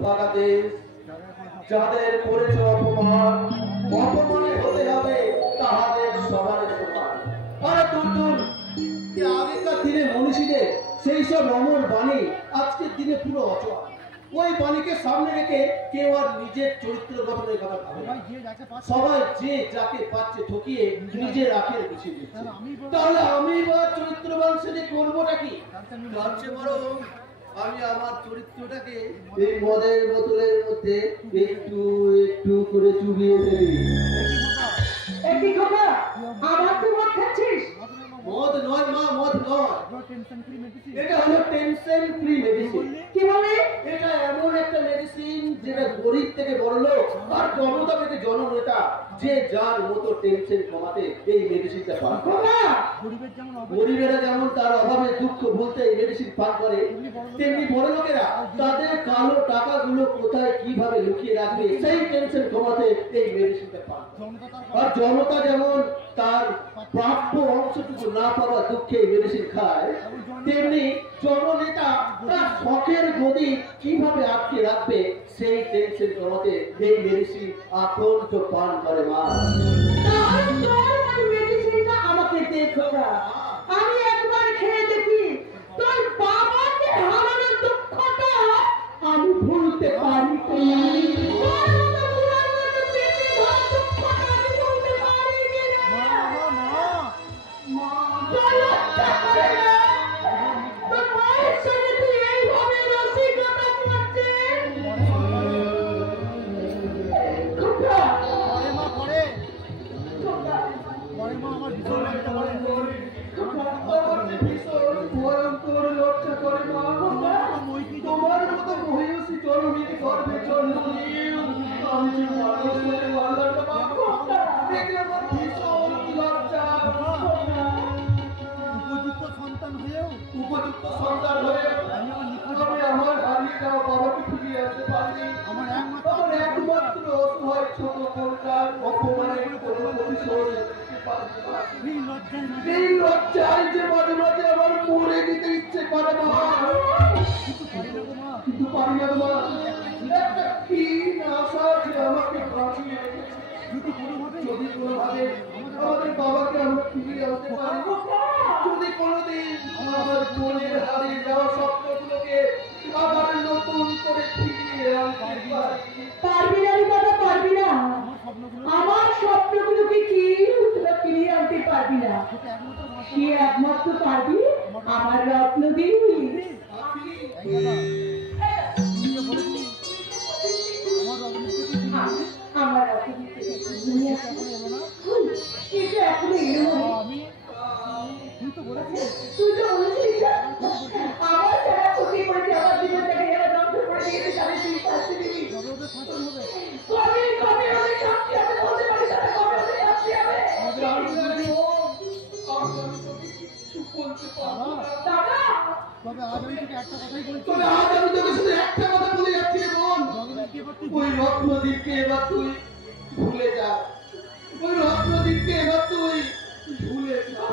বাংলাদেশ যাদের করেছে অপমান, অপমানে হতে হবে তাহাদের সবার সমান। আরে দূর আগেকার দিনে মনীষীদের সেই সব অমর বাণী আজকের দিনে পুরো অচল। ওই বাণীকে সামনে রেখে কেউ আর নিজের চরিত্র গঠনের কথা ভাবে না। সবাই যে যাকে পাচ্ছে ঠকিয়ে নিজের আখের গুছিয়ে দিচ্ছে। তাহলে আমি বা চরিত্রবান সেজে করবোটা কি? তার চেয়ে বরং আমি আমার চরিত্রটাকে এই মদের বোতলের মধ্যে একটু একটু করে চুবিয়ে ফেলি। একই কথা আবার তুই মদ খাচ্ছিস? মদ নয় মা, মদ নয়, এটা হলো টেনশন ফ্রি মেডিসিন। কি বলে? এটা এমন একটা মেডিসিন যেটা গরিব থেকে বড় লোক আর জনতা থেকে জননেতা যে যার মতো টেনশন কমাতে এই মেডিসিনটা পান করে। গরিবেরা যেমন তার অভাবে দুঃখ ভুলতে এই মেডিসিন পান করে, তেমনি বড় লোকেরা তাদের কালো টাকাগুলো কোথায় কিভাবে লুকিয়ে রাখবে সেই টেনশন কমাতে এই মেডিসিনটা পান করে। আর জনতা যেমন তার প্রাপ্য অংশটুকু না পাওয়া দুঃখে মেডিসিন খায়, তেমনি জননেতা তার শখের গদি কিভাবে আটকে রাখবে সেই টেনশন কমাতে এই মেডিসিন আকণ্ঠ পান করে। মা মেডিসিনটা আমাকে দেখো, আমি একবার খেয়ে দেখি তোর বাবাকে হারানোর দুঃখটা আমি ভুলতে পারি। উপযুক্ত সন্তান হয়ে আমার হারিয়ে যাওয়া বাবাকে ফিরিয়ে আনতে পারিনি। আমার একমাত্র অসহায় ছোট বোনটার অপমানের কোনো প্রতিশোধ নিতে পারছি না। এই লজ্জায় যে মাঝে মাঝে আমার মরে দিতে ইচ্ছে করে মা, কিন্তু পারি না মা। একটা ক্ষীণ আশা যে আমাকে বাঁচিয়ে রেখেছে, যদি কোনোভাবে আমাদের বাবাকে আমরা ফিরিয়ে আনতে পারি, যদি কোনোদিন আমার বোনের হারিয়ে যাওয়া স্বপ্নগুলোকে আবার নতুন করে ফিরিয়ে আনতে পারি। পারবি না দাদা, পারবি না। আমার স্বপ্নগুলোকে কি ফিরিয়ে আনতে পারবি না? সে একমাত্র পারবি আমার রত্নদেবী। আমার রত্নদেবী এখনো এলো। তুই তো বলেছিস আমার যারা ক্ষতি করেছে, আমার জীবনটাকে যারা ধ্বংস করে দিয়েছে তাদের তুই শাস্তি দিবি। কবে কবে ওদের শাস্তি হবে বলতে পারি? তারা কবে ওদের শাস্তি হবে? দাদা তবে আজ আমি তোকে একটা কথাই বলছি। তবে আজ আমি তোকে শুধু একটা কথা বলে যাচ্ছি রে বোন, ওই রত্নদ্বীপকে এবার তুই ভুলে যা। ওই রত্নদ্বীপকে এবার তুই ভুলে যা।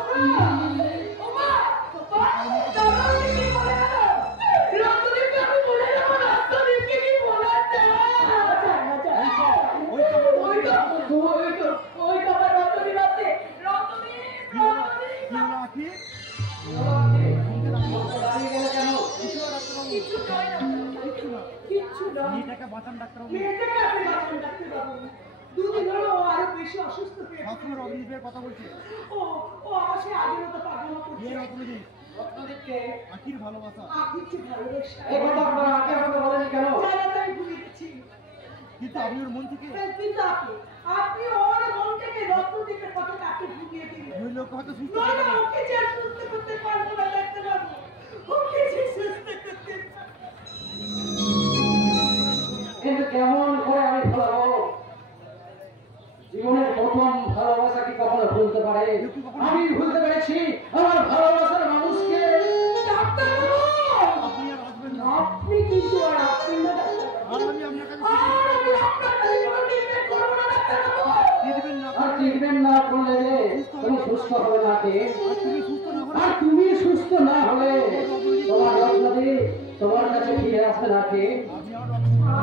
দুদিন হলো আরো বেশি অসুস্থ হয়ে কথা বলছি। ও আমার সে আগের মতো পাগল করছে। রত্নদ্বীপকে আখির ভালোবাসা, আখির চেয়ে ভালোবাসা। এই কথা আপনারা আগে আমাকে বলেনি কেন? আমি ভুলে গেছি। কিন্তু আমি ওর মন থেকে, কিন্তু আপনি ওর মন থেকে রত্নদ্বীপের কথাটা আপনি ভুলিয়ে দিলেন। ওই লোক হয়তো সুস্থ না হয়ে না, যাবে। ওকে যে আর সুস্থ করতে পারবো না ডাক্তার বাবু, ওকে যে সুস্থ করতে। কিন্তু কেমন করে আমি ভুলাবো? জীবনের প্রথম ভালোবাসা কি কখনো ভুলতে পারে? আমি ভুলতে পেরেছি আমার ভালোবাসার মানুষকে। ডাক্তার বাবু আপনি আর আসবেন না। আপনি কিন্তু আর আসবেন না ডাক্তার বাবু। আর আমি আপনার কাছে আমি আপনার কাছে কোনো ট্রিটমেন্ট করবো না ডাক্তার বাবু। ট্রিটমেন্ট না আর ট্রিটমেন্ট না করলে তুমি সুস্থ হবে না কে? আর তুমি সুস্থ না হলে তোমার রত্নদ্বীপ তোমার কাছে ফিরে আসবে না কে? আমি আর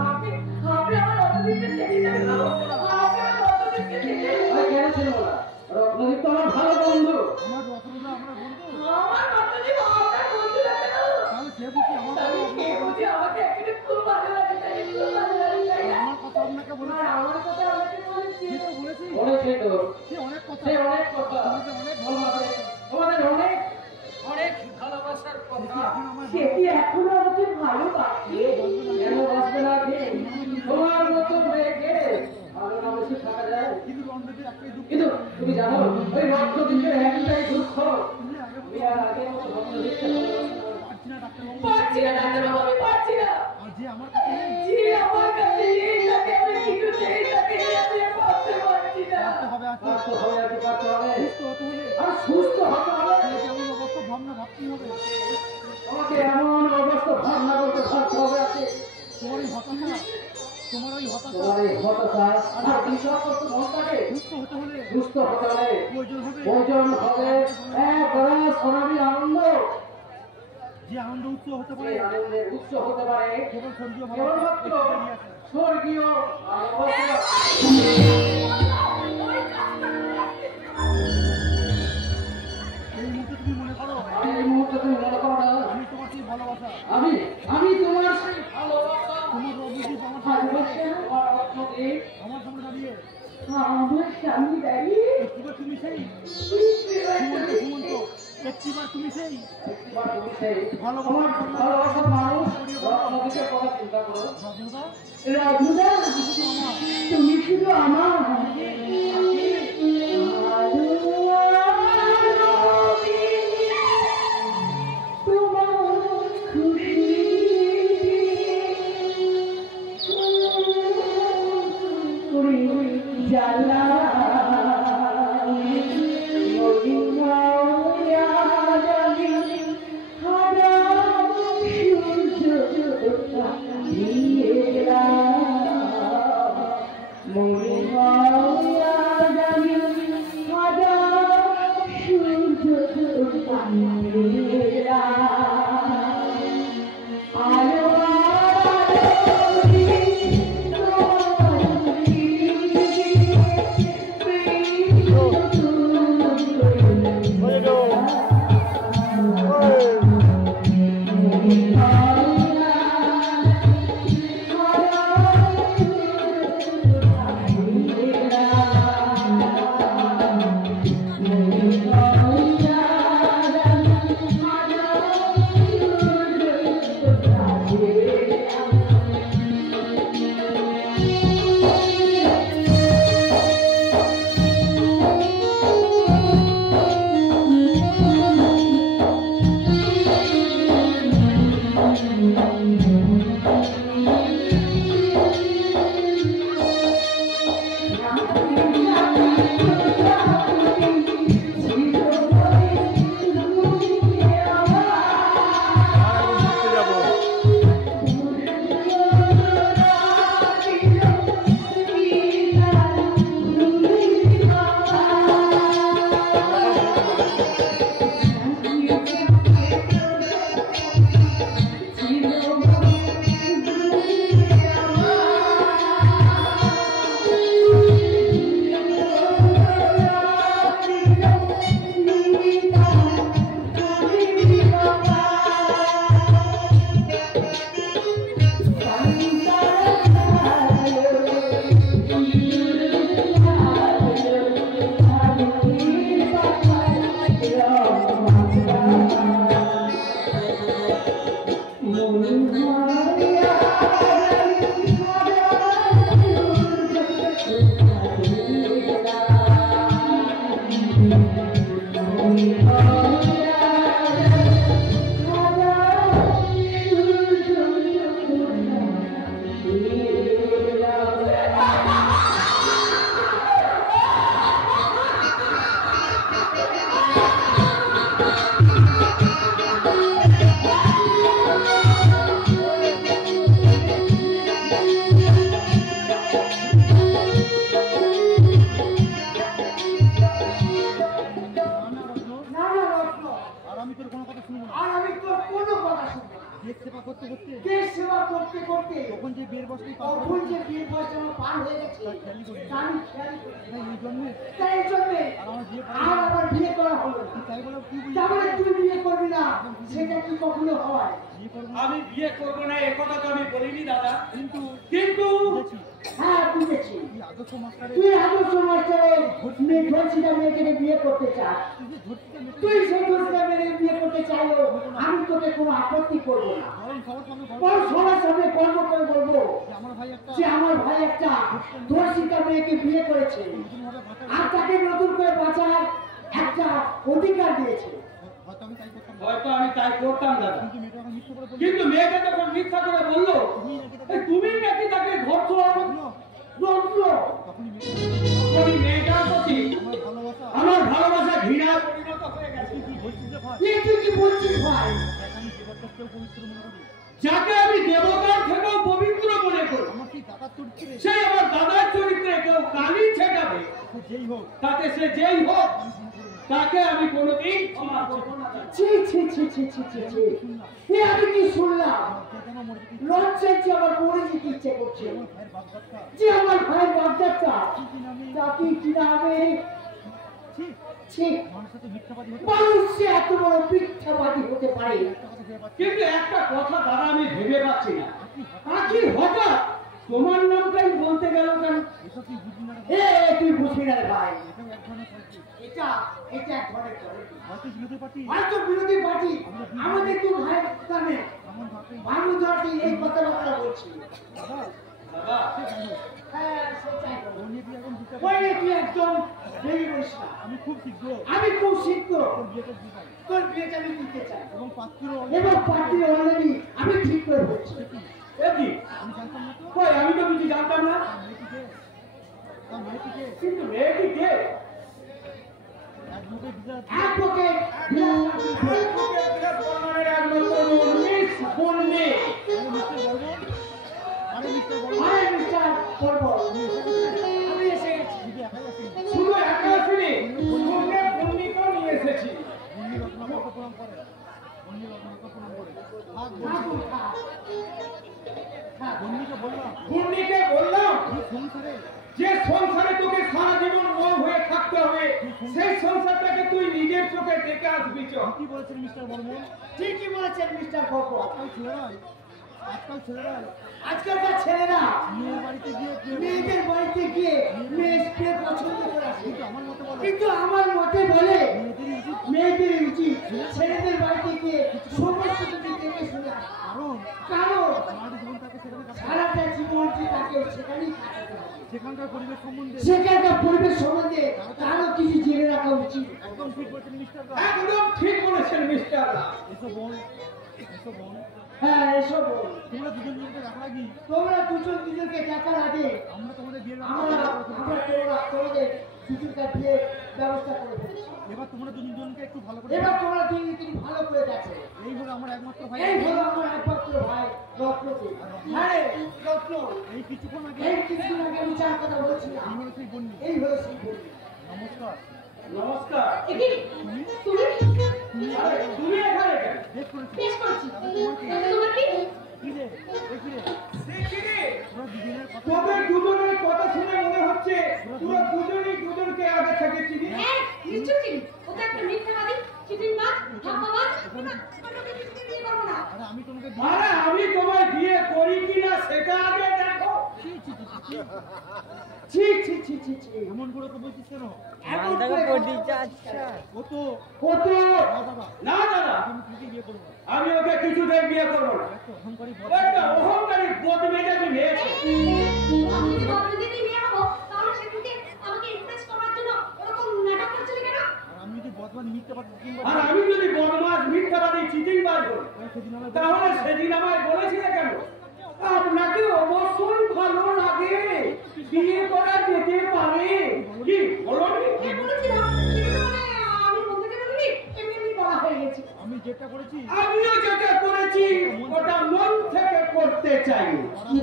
তো সে অনেক কথা সে অনেক কথা অনেক ভালো আমাদের আমাদের অনেক অনেক ভালোবাসার কথা এখন আমার সে কি এখনো আমাকে ভালোবাসে? কেন বাঁচবে না কে তোমার মতো মেয়েকে ভালো না বেশি থাকা যায় কিন্তু রণদেবের একটাই দুঃখ কিন্তু তুমি জানো ওই রক্ত দিকে একটাই দুঃখ তুমি আগে তুমি আর আগের মতো ভক্ত দেখতে পারছি না ডাক্তারবাবু পারছি না ডাক্তারবাবু, আমি পারছি না। আর যে আমার কাছে নেই যে আমার কাছে নেই তাকে আমি কিছুতেই তাকে নিয়ে আমি আর ভাবতে পারছি না। পারতে হবে আর পারতে হবে আর কি পারতে হবে সুস্থ হতে হলে আর সুস্থ হতে হবে তাহলে কেমন অবস্থা ভাবনা ভাবতেই হবে আমাকে এমন অবস্থা ভাবনা করতে ভাবতে হবে আজকে তোমার এই হতাশা তোমার ওই হতাশা তোমার এই হতাশা আর বিশ্বাস করতে মনটাকে সুস্থ হতে হলে সুস্থ হতে হবে প্রয়োজন হবে প্রয়োজন হবে এক রাস সোনালী আনন্দ যে আনন্দ উৎস হতে পারে এই আনন্দের উৎস হতে পারে কেবল স্বর্গীয় কেবলমাত্র স্বর্গীয় ভালোবাসা। এই মুহূর্তে তুমি মনে করো আর এই মুহূর্তে তুমি মনে করো না আমি তোমার সেই ভালোবাসা আমি তোমার সেই ভালোবাসা তোমার অবধি আমার ভালোবাসা তোমার রত্নদ্বীপ আমার সামনে দাঁড়িয়ে আমার স্বামী দাঁড়িয়ে একটিবার তুমি সেই সুমন্ত একটিবার তুমি সেই একবার তুমি সেই ভালোবাসা ভালোবাসার মানুষ রত্নদ্বীপের কথা চিন্তা করো স্বাধীনতা রাধুদা, তুমি শুধু আমার তোমার খুশি জ্বালা তখন যে বিয়ের বয়সটাই কখন যে বিয়ের বয়স আমার পার হয়ে গেছে খেয়ালই করি তা আমি খেয়াল করি তাই এই জন্যে তাই জন্যে আর আমার বিয়ে আর আমার বিয়ে করা হলো না। তাই বলে তুই বুঝি তারপরে তুই বিয়ে করবি না, সেটা কি কখনো হয়? বিয়ে করবো আমি বিয়ে করবো না একথা তো আমি বলিনি দাদা কিন্তু কিন্তু বুঝেছি হ্যাঁ তুই বুঝেছি তুই আদর্শ মাস্টারে তুই আদর্শ মাস্টারের মেয়ে ধর্ষিতা মেয়েকে বিয়ে করতে চাস। তুই যে ধর্ষিতা মেয়েকে তুই সেই ধর্ষিতা মেয়েকে বিয়ে করতে চাইলেও আমি তোকে কোনো আপত্তি করবো না। বরং সবার সামনে বরং সবার সামনে গর্ব করে বলবো যে আমার ভাই একটা যে আমার ভাই একটা ধর্ষিতা মেয়েকে বিয়ে করেছে নতুনভাবে বাঁচা আর তাকে নতুন করে বাঁচার একটা অধিকার দিয়েছে। হয়তো আমি তাই করতাম না। হয়তো আমি তাই করতাম দাদা, কিন্তু মেয়েটা এখন মিথ্যে করে বলল কিন্তু মেয়েটা যখন মিথ্যা করে বললো তুমি নাকি এই, তুমি নাকি তাকে ধরছো রৌদ্র তখনই ওই মেয়েটার প্রতি আমার ভালোবাসা আমার ভালোবাসা ঘৃণা পরিণত হয়ে গেছে। তুই বলছিস যে ভাই তুই কি বলছিস ভাই? আমি জীবনটা কেউ পবিত্র মনে করি যাকে আমি দেবতার থেকেও পবিত্র মনে করি, আমার কি দাদা চরিত্রে সে আমার দাদার চরিত্রে কেউ কালি ছেটাবে, সে যেই হোক তাতে সে যেই হোক তাকে আমি কোনোদিন ক্ষমা করবো না। ছি ছি ছি ছি ছি ছি ছি এ আমি কি শুনলাম? কেন মরে যেতে লজ্জায় যে আমার মরে যেতে ইচ্ছে করছে আমার ভাইয়ের বাপদাদা যে আমার ভাই বাগদাদটা কি নামে তাকে কিনা আমি ঠিক ছি মানুষের সাথে মিথ্যাবাদী হতে মানুষ যে এত বড় মিথ্যাবাদী হতে পারে একটা কথা ভেবে পাচ্ছি কিন্তু একটা কথা দাদা আমি ভেবে পাচ্ছি না, কি হঠাৎ তোমার নামটাই বলতে গেল কেন? এসব তুই বুঝবি না রে এ তুই বুঝবি না রে ভাই, এটাও এক ধরনের পরিস্থিতি এটা এটা এক ধরনের পলিটিক্স। হয়তো বিরোধী পার্টি হয়তো বিরোধী পার্টি আমাদের তুই ভাই জানে আমার ভাবতেই ভানু ধরতে এই কথাবার্তা বলছি। দাদা দাদা সে যাই হোক হ্যাঁ সেটাই বলো। ও নিয়ে তুই এখন বিচার ওই রে তুই একদম ভেঙে পড়িস না। আমি খুব শীঘ্র আমি খুব শীঘ্র তোর বিয়েতে দিতে চাই তোর বিয়েটা আমি দিতে চাই এবং পাত্রীরও এবং পার্টি অলরেডি আমি ঠিক করে বলছি। এ কি? আমি জানতাম না তো কই, আমি তো কিছু জানতাম না। তার মেয়েটিকে কিন্তু মেয়েটি কে? এক মুখে বিচার অ্যাডভোকেট আরে মিস্টার বর্মন আরে মিস্টার বর্মন আমি এসে গেছি। দিদি একাই আসেনি শুধু একা আসিনি, সঙ্গে বন্দিকেও নিয়ে এসেছি। বন্যী রত্নাকরকে প্রণাম করে বন্যী রত্নাকরকে প্রণাম করে থাক ঠাকুর থাক। থাক। বন্যীকে বললাম বন্দিকে বললাম এই সংসারে যে সংসারে তোকে সারা জীবন বউ হয়ে থাকতে হবে, সেই সংসারটাকে তুই নিজের চোখে দেখে আসবি। চ। কি বলেছেন মিস্টার বর্মন ঠিকই বলেছেন মিস্টার বর্মন। আজকাল ছেলেরা আজকালকার ছেলেরা মেয়ের বাড়িতে গিয়ে মেয়েদের বাড়িতে গিয়ে মেয়েকে পছন্দ করে আসে। কিন্তু আমার মতে বলে কিন্তু আমার মতে বলে মেয়েদেরই উচিত মেয়েদের উচিত ছেলেদের বাড়িতে গিয়ে সমস্ত কিছু দেখে শুনে আসা। কারণ সারাটা জীবন তাকে সেখানে কাটাতে হবে। সারাটা জীবন যে তাকে সেখানেই কাটাতে হবে। সেখানকার পরিবেশ সম্বন্ধে সেখানকার পরিবেশ সম্বন্ধে তারও কিছু জেনে রাখা উচিত। একদম ঠিক বলেছেন মিস্টার দা একদম ঠিক বলেছেন মিস্টার। এসব বোন এসব বোন হ্যাঁ এসব তোমরা দুজন দুজনকে দেখা লাগি তোমরা দুজন দুজনকে দেখার আগে আমরা তোমাদের বিয়ের আমরা তোমাদের দুজনকার বিয়ের ব্যবস্থা করে ফেলেছি। এবার তোমরা দুজন দুজনকে একটু ভালো করে এবার তোমরা দুজন ভালো করে দেখো। এই হলো আমার একমাত্র ভাই এই হলো আমার একমাত্র ভাই রত্নকে। হ্যাঁ রত্ন, এই কিছুক্ষণ আগে এই কিছুদিন আগে আমি যার কথা বলছিলাম এই হলো সেই বন্যী এই হলো সেই বন্ধু। নমস্কার নমস্কার। একি তুমি আরে, তুমি এখানে কেন? বেশ করেছি বেশ করছি তাহলে তোমার কি তোমার কি কি রে দেখি রে দেখি রে, তোরা দুজনের কথা তোদের দুজনের কথা শুনে মনে হচ্ছে তোরা দুজনেই দুজনকে আগে থেকে চিনি। হ্যাঁ নিশ্চয়ই ও তো একটা মিথ্যাবাদী চিটিংবাজ ঠকবাজ বিয়ে করবো না আরে আমি তোমাকে আরে আমি তোমায় বিয়ে করি কিনা সেটা আগে দেখো। ছি ছি ছি ছি ছি ছি ছি ছি ছি এমন করে তো বলছিস কেন এমন করে কথা বলছিস কেন? ও তো ও তো না দাদা না দাদা, আমি তোকে বিয়ে করবো আমি ওকে কিছুতেই বিয়ে করবো না। একটা অহংকারী একটা অহংকারী বদমেজাজি মেয়ে আছে। আমি যদি বদলে দিয়ে বিয়ে হবো তাহলে সেদিনকে আমাকে ইমপ্রেস করার জন্য ওরকম নাটক করছিলে কেন আর আমি যদি বদমান মিথ্যে কথা কিংবা আর আমি যদি বদমাস মিথ্যাবাদী চিটিংবাজ করি সেদিন আমার তাহলে সেদিন আমায় বলেছিলে কেন আপনাকে অবশ্যই ভালো লাগে, বিয়ে করা যেতে পারে, কি বলনি? কে বলেছিলাম সেটা তো মানে আমি মন থেকে বলিনি এমনি এমনি বলা হয়ে গেছে আমি যেটা করেছি আমিও যেটা করেছি ওটা মন থেকে করতে চাই,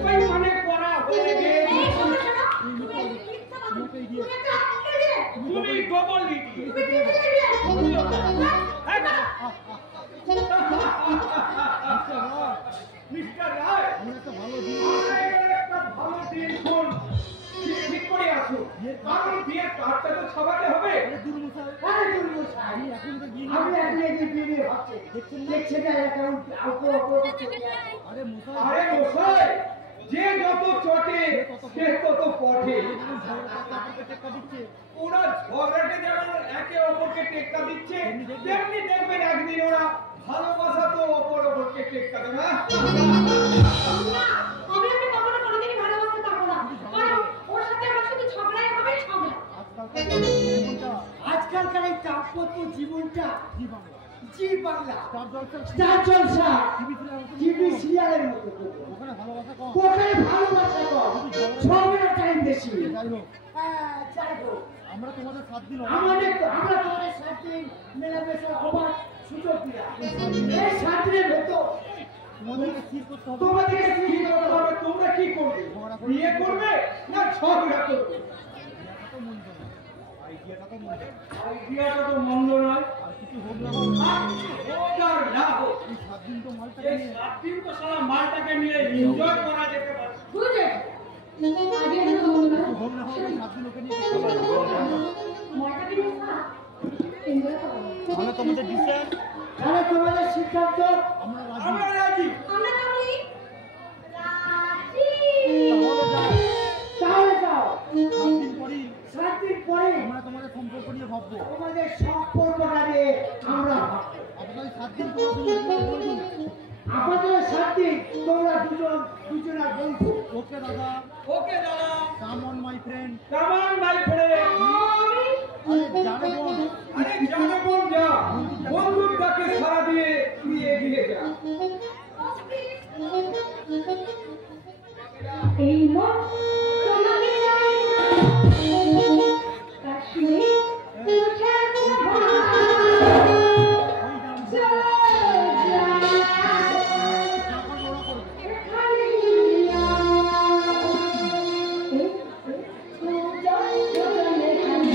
ওই মানে করা হয়ে এই গেছে। শোনো শোনো তুমি এই মিথ্যাবাদী তুমি একটা অহংকারী তুমি ডবল লিডি। তুমি ট্রিপল মিস্টার রায়, আমি একটা ভালো দিন একটা ভালো দিন কোন ঠিক করে আসো, কারণ বিয়ের কার্ডটা তো ছাপাতে হবে। আরে দুর্মশাই আরে দুর্মশাই, আমি এখন তো বিয়ে আমি এক মেয়েকে বিয়ে নিয়ে ভাবছি। দেখছেন না এরকম অপর অপর আরে মশাই আরে মশাই, যে যত চটে সে তত পটে। ওঠে। টেক্কা দিচ্ছে, ওরা ঝগড়াটে যেমন একে অপরকে টেক্কা দিচ্ছে, তেমনি দেখবেন একদিন ওরা ভালোবাসা তো অপর অপরকে টেক্কা দেবে। না, আমি ওকে কখনো কোনোদিনই ভালোবাসতে পারবো না। কারণ ওর সাথে আমার শুধু ঝগড়াই হবে, ঝগড়া। আজকালকার এই দাম্পত্য জীবনটা জি বাংলা স্টার জলসা টিভি সিরিয়ালের মতো। ওখানে ভালোবাসা কম, ঝগড়ার টাইম বেশি। যাই হোক, আমরা তোমাদের 7 দিন মেলামেশা হবার সুযোগ দিলাম। এই 7 দিনের ভেতর তোমাদেরকে স্থির করতে হবে। তোমরা কি করবে? বিয়ে করবে না ঝগড়া করবে? আইডিয়াটা তো মন্দ নয়। আর কিছু হোক না হোক আর না হোক, এই 7 দিন তো মালটাকে এই নিয়ে 7 দিন তো সারা মালটাকে নিয়ে এনজয় করা যেতে পারে। বুঝলে? আইডিয়াটা তো মন্দ নয়। হোক না হোক, এই 7 দিন ওকে নিয়ে মজাকে নিয়ে না, এনজয় করো। তাহলে তোমাদের ডিসিশন, তাহলে তোমাদের সিদ্ধান্ত আমরা রাজি। আমরা রাজি। আমরা তাহলে রাজি। তাহলে যাও। 7 দিন পরে আমরা তোমাদের সম্পর্ক নিয়ে ভাববো। তোমাদের সম্পর্কটা নিয়ে আমরা ভাববো। আপনাদের 7 দিন আমাদের 7 দিন তোমরা দুজনা বন্ধু। ওকে দাদা, ওকে দাদা, come on my friend, come on my friend. জানো বোন, আরে জানো বোন যা, বন্ধুটাকে সারা দিয়ে তুই এগিয়ে যা। এই মন তোমাকে চাই না, কাশ্মীর তুষার প্রভা, চলো যাই এখানে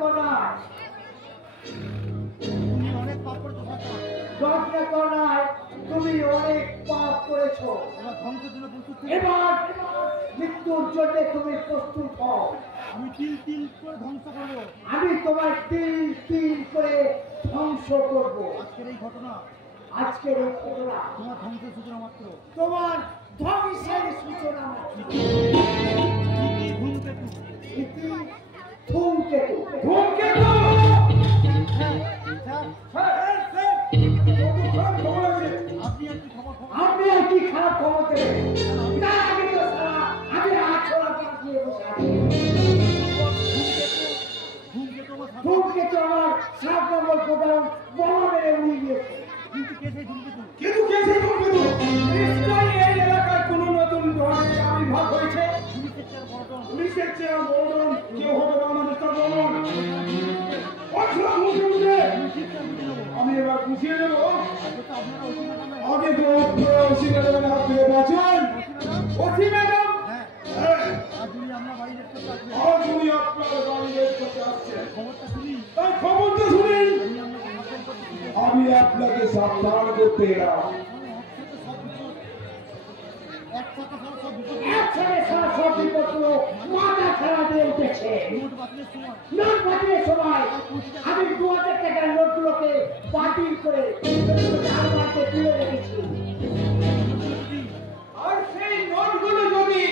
করায় তুমি অনেক পাপ করছো শয়তান। দশটা করায় তুমি অনেক পাপ করেছো। এবার ধ্বংসের জন্য প্রস্তুত থেকো। এবার মৃত্যুর জন্য তুমি প্রস্তুত হও। আমি তিল তিল করে ধ্বংস করবো। আমি তোমার তিল তিল করে ধ্বংস করব। আজকের এই ঘটনা আজকের এই ঘটনা তোমার ধ্বংসের সূচনা মাত্র। তোমার ধ্বংসের সূচনা মাত্র। ইতি ধূমকেতু। ইতি ধূমকেতু। ধূমকেতু! আপনি একটি খবর আপনি আর কি খারাপ খবর দেবেন? তার আগে তো সারা আমি আছড়া পাকিয়ে বসে আছি। ধূমকেতু আমার সাথে। ধূমকেতু আমার 7 নম্বর গোডাউন বোমা মেরে উড়িয়ে দিয়েছে। কিন্তু কে সেই ধূমকেতু? কিন্তু কে সেই ধূমকেতু? নিশ্চয়ই এই এলাকায় কোনো নতুন গ্রহের আবির্ভাব হয়েছে। পুলিশের চেয়ার বড় পুলিশের চেয়ে বলুন কেউ হবে না আমাদের তো বলুন। অচলা ধূমকেতুকে আমি এবার বুঝিয়ে দেবো। আপনারা ওসি ম্যাডামের আগে তো ওসি ম্যাডামের হাত থেকে বাঁচান। OC madam! হ্যাঁ আজ উনি আমরা বাড়ি দেখতে আসবেন। আজ উনি আপনার বাড়ি বের করতে আসছেন। খবরটা শুনি তাই খবরটা শুনেন। উনি আপনাকে সাবধান করতে আমি আপনাকে সাবধান করতে এলাম। একসাথে সব বিপদ একসাথে সারা সব বিপদগুলো মাথা খারাপ হয়ে উঠেছে। নোট বাতিলের সময় নোট বাতিলের সময় আমি 2000 টাকার নোটগুলোকে বাতিল করে আলমারিতে তুলে রেখেছি। আর সেই নোটগুলো যদি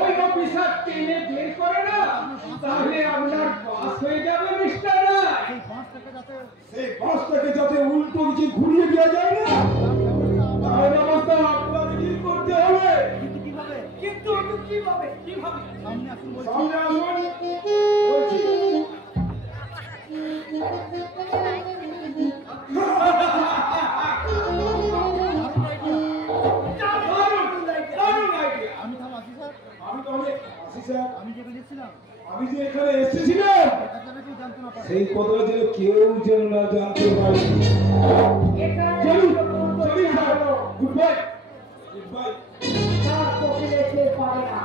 ওই অফিসার টেনে বের করে না, তাহলে আপনার পাস হয়ে যাবে মিস্টার রায়। সেই বাঁশটাকে যাতে সেই পাসটাকে যাতে উল্টো দিকে ঘুরিয়ে দেওয়া যায় না, তার ব্যবস্থা আপনাদেরই করতে হবে। কিন্তু কিভাবে কিন্তু কিভাবে সামনে আসুন বলছি। সামনে আসুন বলছি। দারুণ idea। আমি তাহলে আসি স্যার। আমি তাহলে আসি স্যার। আমি যেখানে এসেছিলাম আমি যে এখানে এসেছিলাম এটা যেন কেউ জানতে না পারে। সেই কথাটা যেন কেউ যেন না জানতে পারে। চলুন চলুন sir. Good bye. Good bye. তার পকেটে সে পাবে না।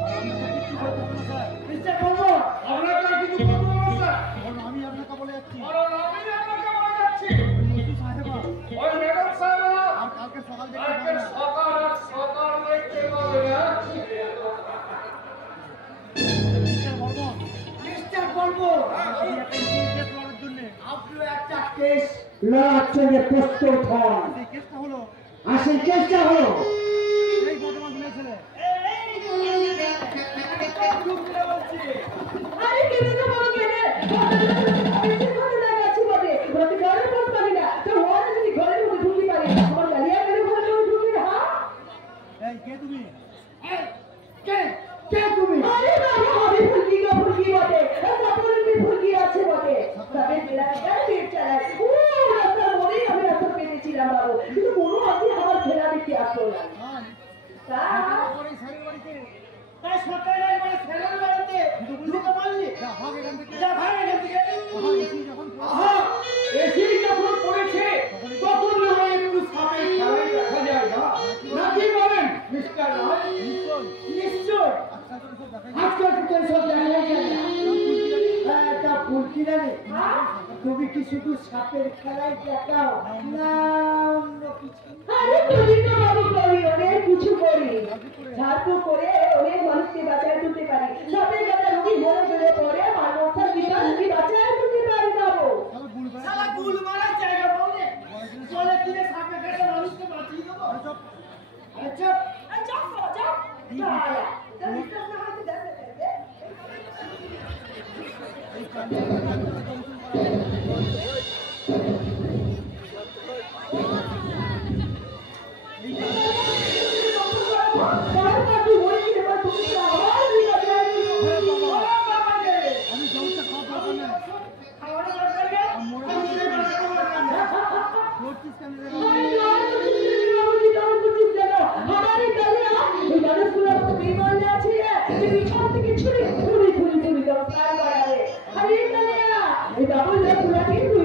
আর আপনাকে কিচ্ছু করতে হবে না স্যার। নিশ্চয় করবো। আপনাকে আর কিছু বলতে হবে না স্যার। কারণ আমি আপনাকে বলে যাচ্ছি কারণ আমি আপনাকে বলে যাচ্ছি, ওসি সাহেবা ওই ম্যাডাম সাহেব আর কালকে সকাল দেখতে কালকে পাবে না। সকাল দেখতে পাবে না। মিস্টার বর্মন চেষ্টা করবো। আপনি একটা ইন্টেলিজেন্স লড়ার জন্য আপনিও একটা কেস লড়ার জন্য প্রস্তুত হন। সেই কেসটা হলো আর সেই চেষ্টা হলো এই বর্তমান দিনের ছেলে আরে কি বিনা বলো কেন? এই ঘটনা আছে বটে। ওরা ঘরে বসে পারি না। তো ওরা যদি ঘরের মধ্যে ঢুকতে পারে, আমার গালিয়া মেরে ঘরের মধ্যে ঢুকবে না? এই কে তুমি? কে কে তুমি? আরে বাবা, আমি ফুলকি গো ফুলকি বটে। তারপরে কি ফুলকি আছে বটে। তবে মেরা পেট চালায়। ও রাস্তা মরে আমি রাস্তা পেতেছিলাম বাবু। কিন্তু কোনো আপনি আমার খেলা দেখতে আসলো না। হ্যাঁ তা তারপরে এই স্যারের বাড়িতে তাই সরকারের একবারে ফেরার বাড়িতে ঢুকে পারলি? যা ভাগ এখান থেকে। যা ভাই এখান থেকে। আহা, এসি যখন আহা, এসি যখন পড়েছে তখন না হয় একটু সাপের খেলাই দেখা যায় না, নাকি বলেন মিস্টার রায়? নিশ্চয় নিশ্চয় আচ্ছা করে সব দেখাই আজকাল তো তোর সব জানা হয়ে যায় না। হ্যাঁ, তা ফুলকি রানী, তুমি কি শুধু সাপের খেলাই দেখাও না অন্য কিছু? আরে করি তো বাবু করি, অনেক কিছু করি। ঝাড়ু করে অনেক মানুষকে বাঁচায় তুলতে পারি। সাপের কাটা রুগী মরে গেলে পরে মানবতার বিকাশ কি বাঁচায় তুলতে পারি বাবু। তাহলে ভুলবে শালা গুল মারার জায়গা পাওনে চলে দিলে সাপে কেটে মানুষকে বাঁচিয়ে দেবো। আচ্ছা এই যাও বাবা, যাও। যা, যা, বিশ্বাস না হয় তো দেখে দেখবে। এই তারপর তুই বলছি এবার তুমি তো আবার বিয়ে করবি। আমি জলটা খাওয়া দরকার নেই খাওয়ানো দরকার নেই। আর মরে আমি তোকে বাঁচাতে পারবো না। করছিস কেন রে আরে যাও, তুমি যাও, তুমি যাও। আমারই গালিয়া, এই মানুষগুলো তো বিমানে আছে রে। যে পিছন থেকে ছুরি ছুরি ছুরি ছুরি দাও তার বাড়ারে। আরে গালিয়া, এই বাবুল পুরা কিন্তু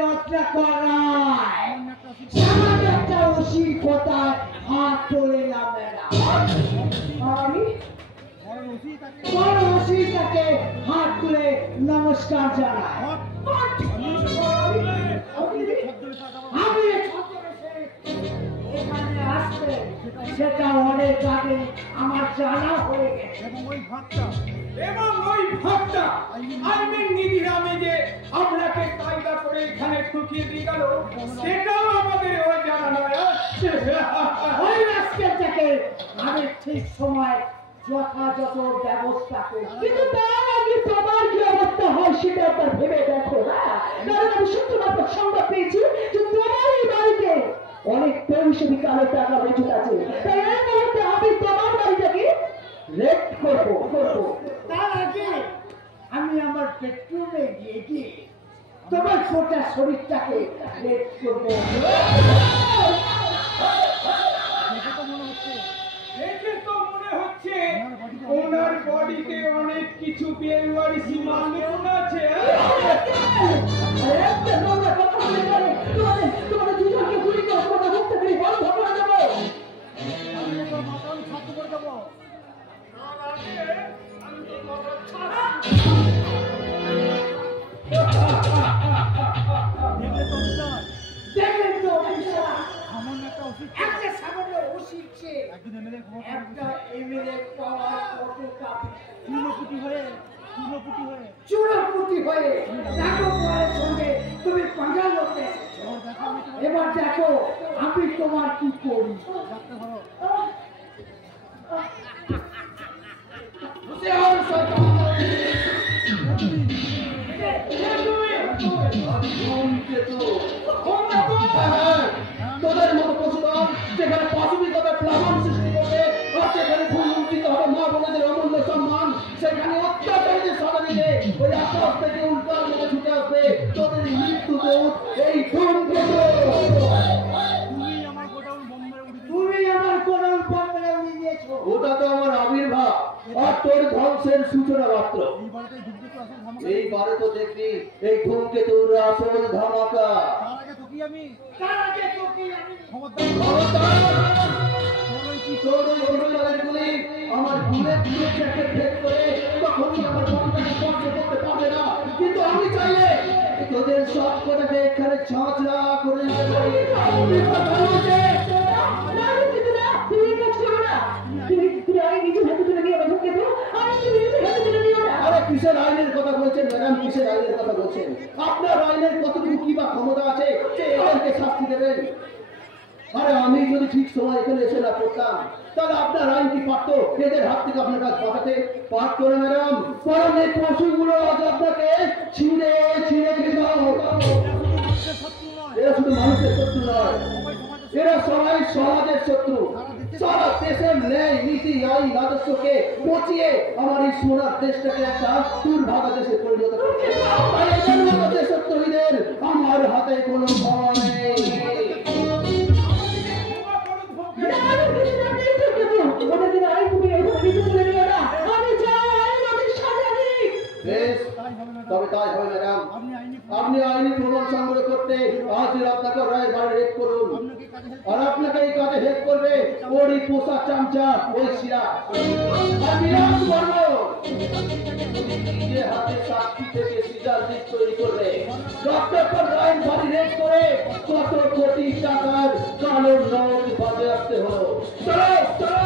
রত্নাকর রায় সামান্য একটা ওসির কথায় হাত তোলেলাম ম্যাডাম। আমি বড় ওসিটাকে হাত তুলে নমস্কার জানাই। আমি এখানে আসতে সেটা অনেক আগে আমার জানা হয়ে গেছে। এবং ওই ভাবটা আইনের নিধিরামে যে আপনাকে কায়দা করে এখানে ঠুকিয়ে দিয়ে গেল সেটাও আমাদের ওই জানা নয়। ওই রাস্কেলটাকে আমি ঠিক সময় যথাযথ ব্যবস্থা করি। কিন্তু তার আগে তোমার কি অবস্থা হয় সেটা একবার ভেবে দেখো না। কারণ আমি সত্যমাত্র সংবাদ পেয়েছি যে তোমার এই বাড়িতে অনেক পরিষেবী কালো টাকা মজুদ আছে। তাই এই মুহূর্তে আমি তোমার বাড়িটাকে রেড করবো। তার আগে আমি আমার বেডরুমে গিয়ে তোমার গোটা শরীরটাকে রেড করবো। দেখে তো মনে হচ্ছে ওনার বডিতে অনেক কিছু বেওয়ারিশি মালগুণ আছে। একটা নোংরা কথা বলে গেলে তোমাদের দুজনকে গুলি করে তোমাদের মুখ থেকে বন্ধ করে দেবো। দেখলেন তো অফিসার, একটা সামান্য ওসির চেয়ে একটা এমএলএ পাওয়ার কতটা চুনোপুটি হয়ে রাঘবের সঙ্গে তুমি পাঙ্গা লড়তে এসেছো। এবার দেখো আমি তোমার কি করি। তোদের মতো পশুধন যেখানে পাশবিকতার প্লাবন সৃষ্টি করবে আর যেখানে ভূমিষ্ঠিত হবে মা বোনেদের অমূল্য সম্মান, সেখানে অত্যাচারীদের সাজা দিতে ওই আকাশ থেকে উল্কার মতো ছুটে আসবে তোদের মৃত্যু দূত এই ধূমকেতু। তুমি আমার কোন বন্ধনে উড়িয়ে দিয়েছো। ওটা তো আমার আবির্ভাব আর তোর ধ্বংসের সূচনা মাত্র। এইবারে তো দেখবি এই ধূমকেতুর আসল ধামাকা। তার আগে তোকে আমি তোর ওই অভিনয়ের গুলি আমার ঘুরে ঘুরে জ্যাকেট ভেদ করে তখনই আমার মনটাকে স্পর্শ করতে পারবে না। কিন্তু আমি চাইলে তোদের সব কটাকে এখানে ঝাঁঝরা করে দিতে পারি। আমি কথা বলছি। আরে কিসের আইনের কথা বলছেন ম্যাডাম, কিসের আইনের কথা বলছেন? আপনার আইনের কতটুকু কি বা ক্ষমতা আছে যে এদেরকে শাস্তি দেবেন? আরে আমি যদি ঠিক সময় এখানে এসে না করতাম তাহলে আপনার আইন কি পারতো এদের হাত থেকে আপনার কাছে বাঁচাতে? পারতো না ম্যাডাম। কারণ এই পশুগুলো আজ আপনাকে ছিঁড়ে ছিঁড়ে খেতে হবে। এরা শুধু মানুষের শত্রু নয়, এরা সবাই সমাজের শত্রু। সারা দেশের ন্যায় নীতি আইন রাজস্বকে পচিয়ে আমার এই সোনার দেশটাকে একটা দুর্ভাগা দেশে পরিণত করছে। আর এদের মতো দেশত্বহীনের আমার হাতে কোনো ভয় নেই। বেশ, তবে তাই হবে ম্যাডাম। আপনি আইনি প্রমাণ সংগ্রহ করতে আজ রত্নাকর রায়ের বাড়ি রেড করুন। আর আপনাকে এই কাজে হেল্প করবে ওরই পোষা চামচা ওই শিরা। আর বিরাট করব নিজে হাতে সাক্ষী থেকে সিজার লিস্ট তৈরি করবে। রত্নাকর রায়ের বাড়ি রেড করে কত কোটি টাকার কালো নোট বাজেয়াপ্ত হলো। চলো চলো।